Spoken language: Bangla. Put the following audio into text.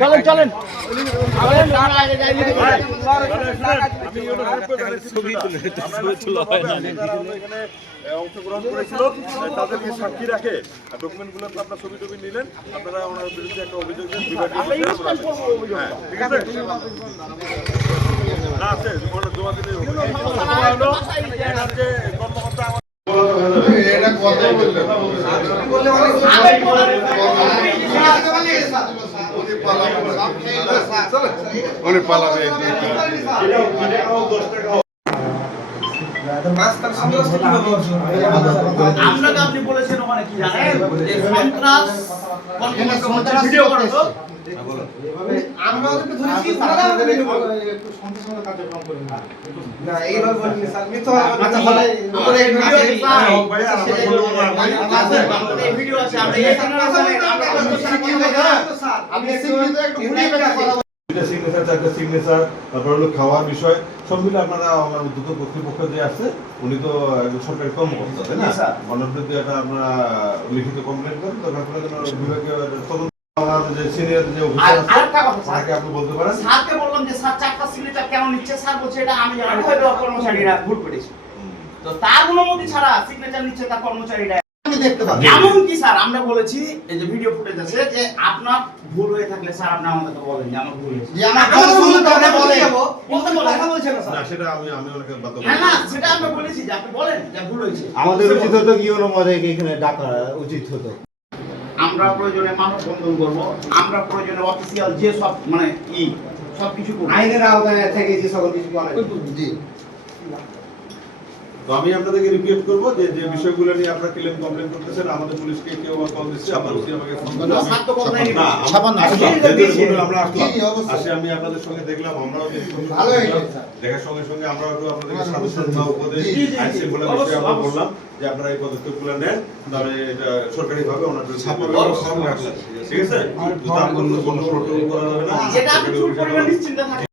চলো চলেন অংশগ্রহণ করেছিল তাদেরকে সাক্ষী রাখে ডকুমেন্টগুলো আপনার ছবি টবি নিলেন, আপনারা ওনার বিরুদ্ধে একটা অভিযোগ দেন, ঠিক আছে? না আছে জমা দিলে কর্মকর্তা অনেক পালাবে আপনি বলেছেন ওখানে কি জানেন সন্ত্রাস ভিডিও করছো আমরা ওদেরকে ধরেছি তারা আমাদের একটু সন্ত্রাসী কার্যক্রম করেন না এইভাবে বলেন স্যার মিথ্যা আচ্ছা বলে উপরে ভিডিও আছে ভাই আমরা বলবো না এই ভিডিও আছে আমরা এই স্যার আপনি সিগনেচার একটু ঘুরিয়ে কথা সিগনেচার তারপর হলো খাওয়ার বিষয় সব মিলে আপনারা আমার দুটো কর্তৃপক্ষ যে আছে উনি তো একজন সরকারি কর্মকর্তা তাই না, ওনার বিরুদ্ধে একটা আপনারা লিখিত কমপ্লেন করেন, দরকার পড়লে বিভাগীয় তদন্ত যে সিনিয়র যে অফিসার আছে আপনি বলতে পারেন। স্যারকে বললাম যে স্যার চারটা সিগনেচার কেন নিচ্ছে, স্যার বলছে এটা আমি জানি হয়তো কর্মচারীরা ভুল করেছে, তো তার অনুমতি ছাড়া সিগনেচার নিচ্ছে তার কর্মচারীরা দেখতে পাবে। এমন কি স্যার আমরা বলেছি এই যে ভিডিও ফুটেজ আছে যে আপনার ভুল হয়ে থাকলে স্যার আপনি আমাদেরকে বলেন যে আমার ভুল হয়েছে, যে আমার ভুল তাহলে বলতে কথা বলছেন না স্যার। না সেটা আমি ওনাকে বাধ্য না না সেটা আমরা বলেছি যে আপনি বলেন যে ভুল হয়েছে। আমাদের উচিত হতো কি অনুমোদন এখানে ডাকা উচিত হতো। আমরা প্রয়োজনে মানববন্ধন করব, আমরা প্রয়োজনে অফিসিয়াল যে সব মানে সবকিছু করব, আইনের আওতায় থেকে যে সকল কিছু করা জি। তো আমি আপনাদেরকে রিপিট করব যে যে বিষয়গুলো নিয়ে আপনারা ক্লেম কমপ্লেইন করতেছেন আমাদের পুলিশকে কেউ কল দিচ্ছে আপনারা ওসি আমাকে ফোন করেন না আমরা আসলে আমি আপনাদের সঙ্গে দেখলাম আমরাও ভালো হয়েছে দেখার সঙ্গে সঙ্গে আমরা একটু আপনাদেরকে সাজেশন উপদেশ আইন শৃঙ্খলা বিষয়ে আমরা বললাম যে আপনারা এই পদক্ষেপগুলো নেন, তাহলে এটা সরকারিভাবে ওনার বিরুদ্ধে ঠিক আছে, তার কোনো প্রোটোকল করা যাবে না, যেটা আপনি চুপ পরিমাণ নিশ্চিন্তে থাকেন।